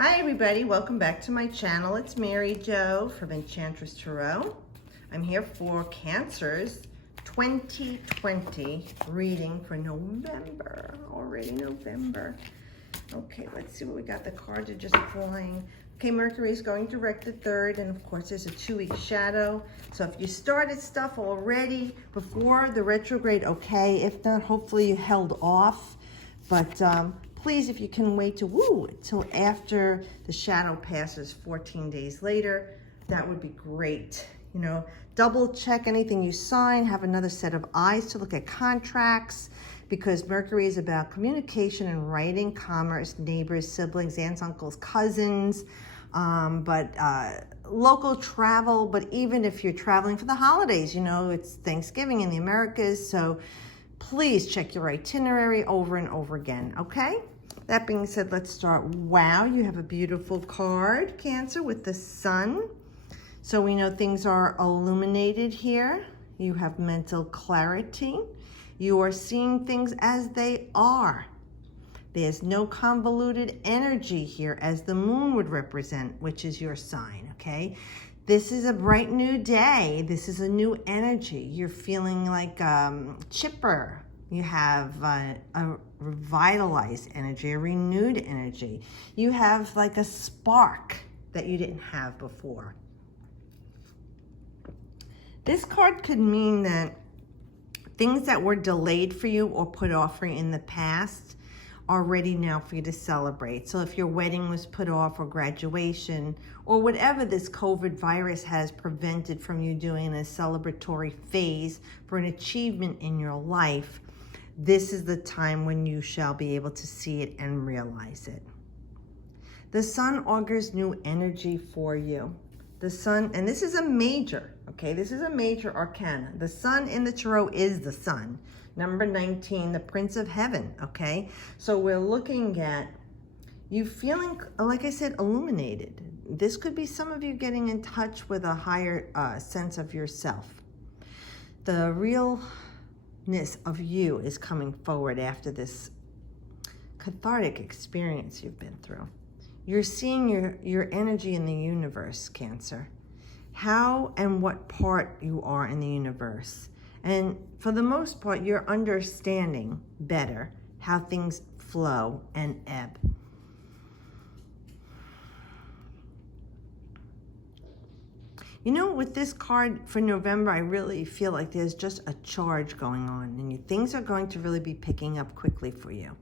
Hi everybody, welcome back to my channel. It's Mary Jo from Enchantress Tarot. I'm here for Cancer's 2020 reading for November, already November. Okay, let's see what we got. The cards are just flying. Okay, Mercury is going direct the 3rd, and of course there's a 2-week shadow. So if you started stuff already before the retrograde, okay. If not, hopefully you held off. But please, if you can wait till after the shadow passes 14 days later, that would be great. You know, double check anything you sign, have another set of eyes to look at contracts, because Mercury is about communication and writing, commerce, neighbors, siblings, aunts, uncles, cousins, local travel. But even if you're traveling for the holidays, you know, it's Thanksgiving in the Americas, so please check your itinerary over and over again, okay? That being said, let's start. Wow, you have a beautiful card, Cancer, with the sun. So we know things are illuminated here. You have mental clarity. You are seeing things as they are. There's no convoluted energy here, as the moon would represent, which is your sign, okay? This is a bright new day. This is a new energy. You're feeling like chipper. You have a revitalized energy, a renewed energy. You have like a spark that you didn't have before. This card could mean that things that were delayed for you or put off for you in the past are ready now for you to celebrate. So if your wedding was put off, or graduation, or whatever this COVID virus has prevented from you doing in a celebratory phase for an achievement in your life, this is the time when you shall be able to see it and realize it. The sun augurs new energy for you. The sun, and this is a major, okay? This is a major arcana. The sun in the tarot is the sun. Number 19, the Prince of Heaven, okay? So we're looking at you feeling, like I said, illuminated. This could be some of you getting in touch with a higher sense of yourself. The realness of you is coming forward after this cathartic experience you've been through. You're seeing your energy in the universe, Cancer. How and what part you are in the universe. And for the most part, you're understanding better how things flow and ebb. You know, with this card for November, I really feel like there's just a charge going on, and things are going to really be picking up quickly for you.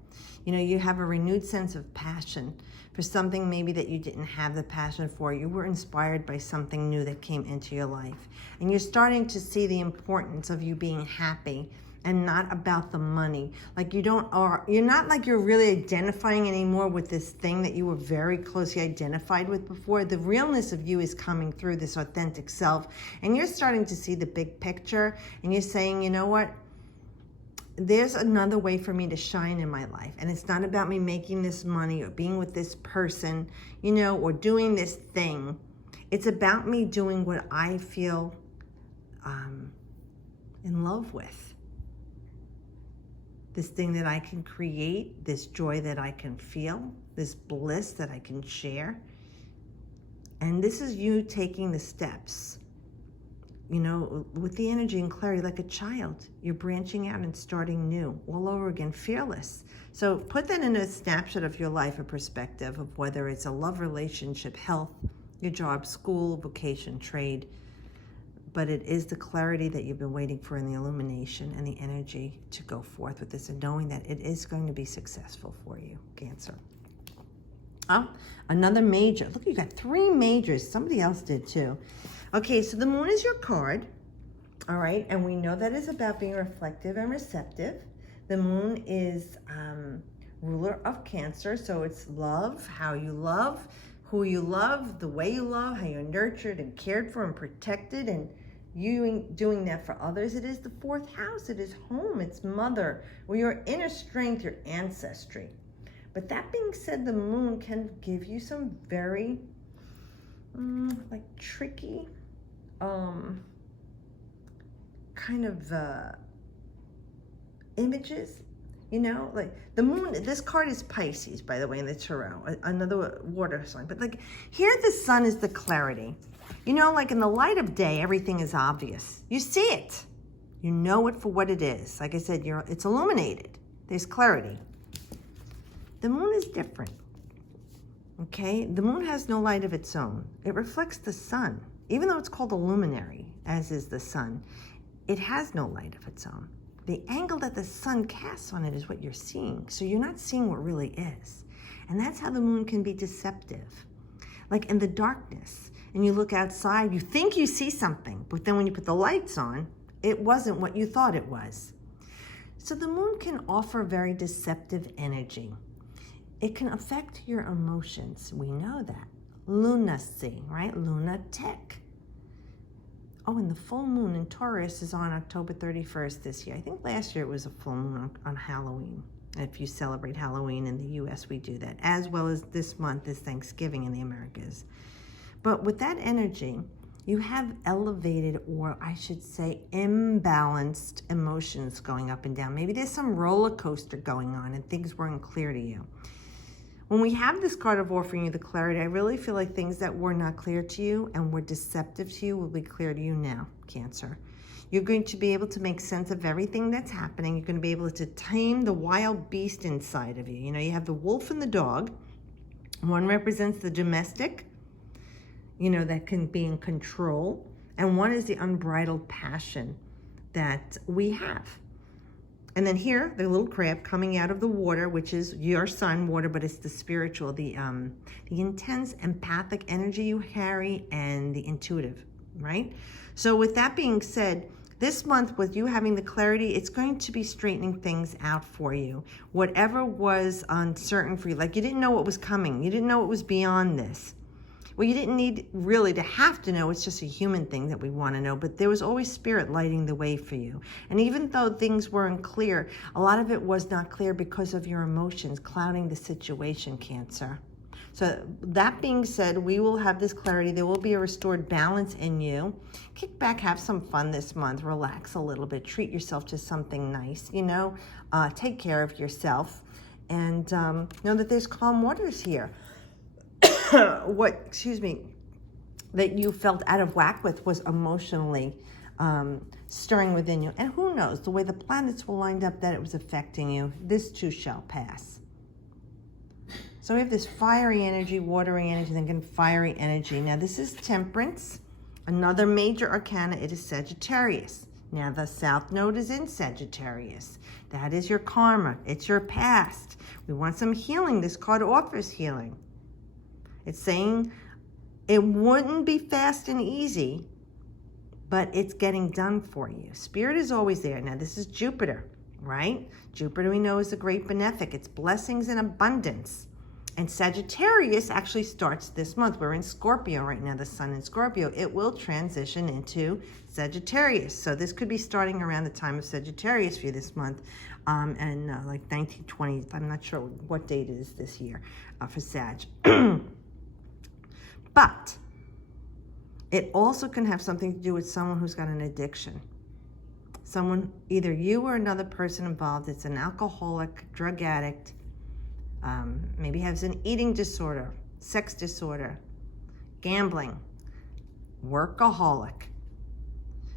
You know, you have a renewed sense of passion for something maybe that you didn't have the passion for. You were inspired by something new that came into your life. And you're starting to see the importance of you being happy and not about the money. Like you're not like you're really identifying anymore with this thing that you were very closely identified with before. The realness of you is coming through, this authentic self. And you're starting to see the big picture, and you're saying, you know what? There's another way for me to shine in my life. And it's not about me making this money or being with this person, you know, or doing this thing. It's about me doing what I feel in love with. This thing that I can create, this joy that I can feel, this bliss that I can share. And this is you taking the steps, you know, with the energy and clarity like a child. You're branching out and starting new all over again, fearless. So put that in a snapshot of your life, a perspective of whether it's a love relationship, health, your job, school, vocation, trade. But it is the clarity that you've been waiting for, and the illumination and the energy to go forth with this, and knowing that it is going to be successful for you, Cancer. Oh, another major. Look, you got 3 majors. Somebody else did too. Okay, so the moon is your card, all right? And we know that is about being reflective and receptive. The moon is ruler of Cancer, so it's love, how you love, who you love, the way you love, how you're nurtured and cared for and protected, and you doing that for others. It is the 4th house. It is home. It's mother, or your inner strength, your ancestry. But that being said, the moon can give you some very like tricky kind of images You know, like the moon, this card is Pisces, by the way, in the tarot, another water sign. But like here, the sun is the clarity. You know, like in the light of day, everything is obvious. You see it. You know it for what it is. Like I said, it's illuminated. There's clarity. The moon is different. Okay? The moon has no light of its own. It reflects the sun. Even though it's called a luminary, as is the sun, it has no light of its own. The angle that the sun casts on it is what you're seeing. So you're not seeing what really is. And that's how the moon can be deceptive. Like in the darkness, and you look outside, you think you see something, but then when you put the lights on, it wasn't what you thought it was. So the moon can offer very deceptive energy. It can affect your emotions. We know that. Lunacy, right? Lunatic. Oh, and the full moon in Taurus is on October 31st this year. I think last year it was a full moon on Halloween. If you celebrate Halloween in the U.S., we do that, as well as this month is Thanksgiving in the Americas. But with that energy, you have elevated, or I should say imbalanced emotions going up and down. Maybe there's some roller coaster going on and things weren't clear to you. When we have this card of offering you the clarity, I really feel like things that were not clear to you and were deceptive to you will be clear to you now, Cancer. You're going to be able to make sense of everything that's happening. You're going to be able to tame the wild beast inside of you. You know, you have the wolf and the dog. One represents the domestic, you know, that can be in control. And one is the unbridled passion that we have. And then here, the little crab coming out of the water, which is your sun water, but it's the spiritual, the intense empathic energy you carry and the intuitive, right? So with that being said, this month with you having the clarity, it's going to be straightening things out for you. Whatever was uncertain for you, like you didn't know what was coming. You didn't know what was beyond this. Well, you didn't need really to have to know. It's just a human thing that we want to know. But there was always spirit lighting the way for you. And even though things weren't clear, a lot of it was not clear because of your emotions clouding the situation, Cancer. So that being said, we will have this clarity. There will be a restored balance in you. Kick back, have some fun this month. Relax a little bit. Treat yourself to something nice, you know. Take care of yourself. And know that there's calm waters here. That you felt out of whack with was emotionally stirring within you. And who knows, the way the planets were lined up that it was affecting you, this too shall pass. So we have this fiery energy, watery energy, then fiery energy. Now this is Temperance, another major arcana. It is Sagittarius. Now the South Node is in Sagittarius. That is your karma. It's your past. We want some healing. This card offers healing. It's saying it wouldn't be fast and easy, but it's getting done for you. Spirit is always there. Now, this is Jupiter, right? Jupiter, we know, is the great benefic. It's blessings and abundance. And Sagittarius actually starts this month. We're in Scorpio right now, the sun in Scorpio. It will transition into Sagittarius. So this could be starting around the time of Sagittarius for you this month. Like 1920, I'm not sure what date it is this year for Sag. But it also can have something to do with someone who's got an addiction. Someone, either you or another person involved, it's an alcoholic, drug addict, maybe has an eating disorder, sex disorder, gambling, workaholic.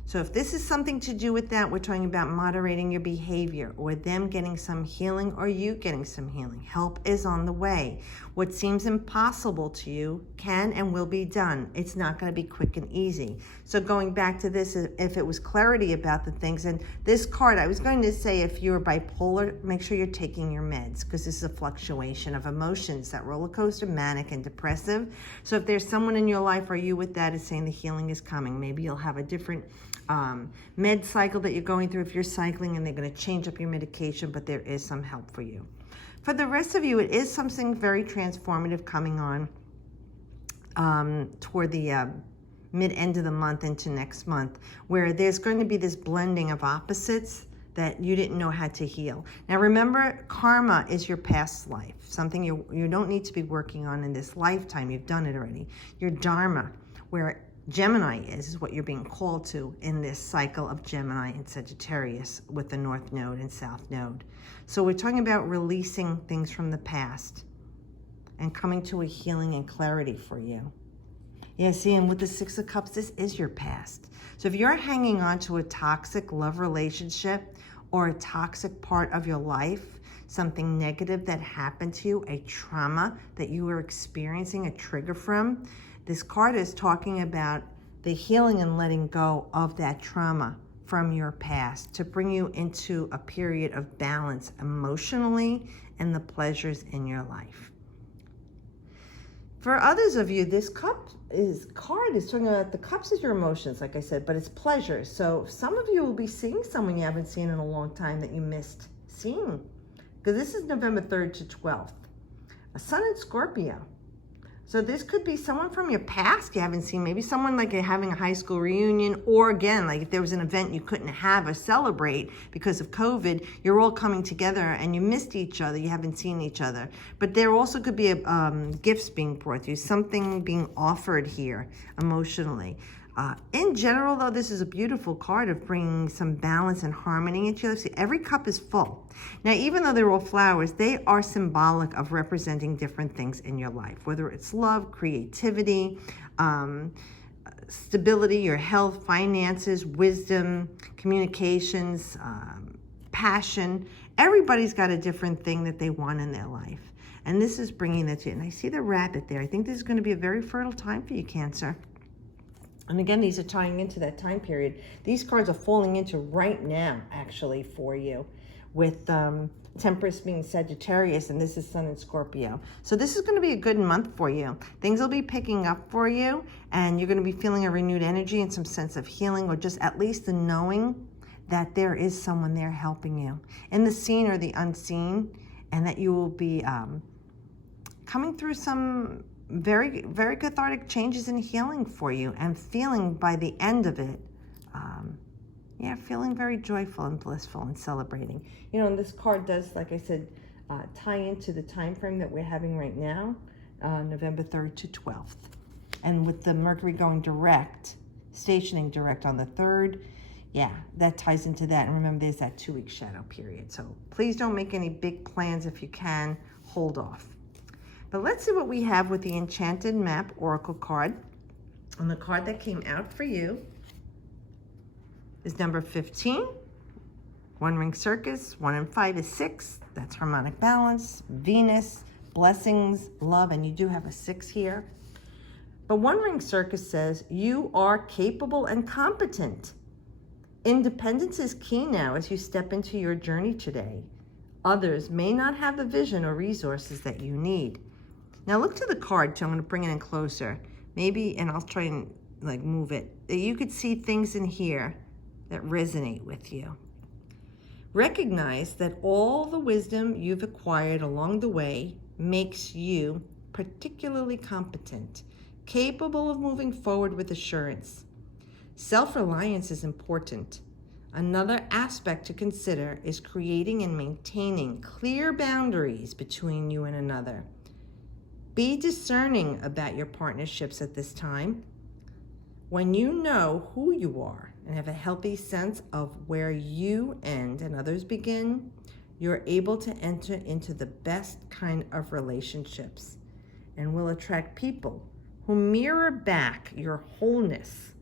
So if this is something to do with that, we're talking about moderating your behavior or them getting some healing or you getting some healing. Help is on the way. What seems impossible to you can and will be done. It's not going to be quick and easy. So going back to this, if it was clarity about the things, and this card, I was going to say if you're bipolar, make sure you're taking your meds because this is a fluctuation of emotions, that roller coaster, manic and depressive. So if there's someone in your life or you with that is saying the healing is coming, maybe you'll have a different med cycle that you're going through if you're cycling, and they're going to change up your medication, but there is some help for you. For the rest of you, it is something very transformative coming on toward the mid-end of the month into next month, where there's going to be this blending of opposites that you didn't know had to heal. Now remember, karma is your past life, something you don't need to be working on in this lifetime. You've done it already. Your dharma, where Gemini is what you're being called to in this cycle of Gemini and Sagittarius with the North Node and South Node. So we're talking about releasing things from the past and coming to a healing and clarity for you. Yeah, see, and with the Six of Cups, this is your past. So if you're hanging on to a toxic love relationship or a toxic part of your life, something negative that happened to you, a trauma that you were experiencing, a trigger from, this card is talking about the healing and letting go of that trauma from your past to bring you into a period of balance emotionally and the pleasures in your life. For others of you, this card is talking about the cups is your emotions, like I said, but it's pleasure. So some of you will be seeing someone you haven't seen in a long time that you missed seeing. Because this is November 3rd to 12th. A Sun in Scorpio. So this could be someone from your past you haven't seen. Maybe someone like you're having a high school reunion, or again, like if there was an event you couldn't have or celebrate because of COVID, you're all coming together and you missed each other, you haven't seen each other. But there also could be gifts being brought to you, something being offered here emotionally. In general, though, this is a beautiful card of bringing some balance and harmony into your life. See, every cup is full. Now, even though they're all flowers, they are symbolic of representing different things in your life, whether it's love, creativity, stability, your health, finances, wisdom, communications, passion. Everybody's got a different thing that they want in their life. And this is bringing that to you. And I see the rabbit there. I think this is going to be a very fertile time for you, Cancer. And again, these are tying into that time period. These cards are falling into right now, actually, for you, with Temperance being Sagittarius, and this is Sun in Scorpio. So this is going to be a good month for you. Things will be picking up for you, and you're going to be feeling a renewed energy and some sense of healing, or just at least the knowing that there is someone there helping you in the seen or the unseen, and that you will be coming through some very, very cathartic changes and healing for you, and feeling by the end of it, feeling very joyful and blissful and celebrating. You know, and this card does, like I said, tie into the time frame that we're having right now, November 3rd to 12th. And with the Mercury going direct, stationing direct on the 3rd, yeah, that ties into that. And remember, there's that 2-week shadow period. So please don't make any big plans. If you can, hold off. But let's see what we have with the Enchanted Map Oracle card. And the card that came out for you is number 15. One ring circus, 1 and 5 is 6. That's harmonic balance, Venus, blessings, love, and you do have a 6 here. But one ring circus says you are capable and competent. Independence is key now as you step into your journey today. Others may not have the vision or resources that you need. Now look to the card too. I'm going to bring it in closer. Maybe, and I'll try and like move it. You could see things in here that resonate with you. Recognize that all the wisdom you've acquired along the way makes you particularly competent, capable of moving forward with assurance. Self-reliance is important. Another aspect to consider is creating and maintaining clear boundaries between you and another. Be discerning about your partnerships at this time. When you know who you are and have a healthy sense of where you end and others begin, you're able to enter into the best kind of relationships and will attract people who mirror back your wholeness.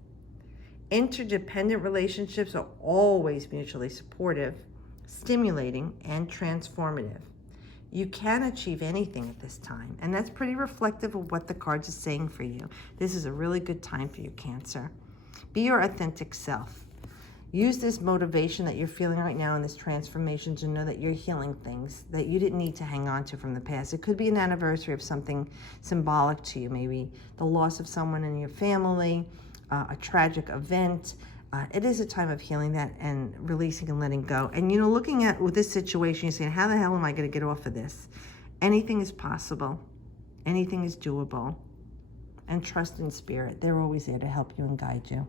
Interdependent relationships are always mutually supportive, stimulating, and transformative. You can achieve anything at this time, and that's pretty reflective of what the cards are saying for you. This is a really good time for you, Cancer. Be your authentic self. Use this motivation that you're feeling right now in this transformation to know that you're healing things that you didn't need to hang on to from the past. It could be an anniversary of something symbolic to you, maybe the loss of someone in your family, a tragic event. It is a time of healing that and releasing and letting go. And, you know, looking at with this situation, you're saying, how the hell am I going to get off of this? Anything is possible. Anything is doable. And trust in spirit. They're always there to help you and guide you.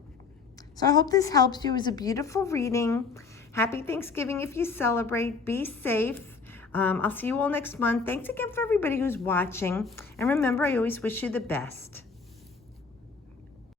So I hope this helps you. It was a beautiful reading. Happy Thanksgiving if you celebrate. Be safe. I'll see you all next month. Thanks again for everybody who's watching. And remember, I always wish you the best.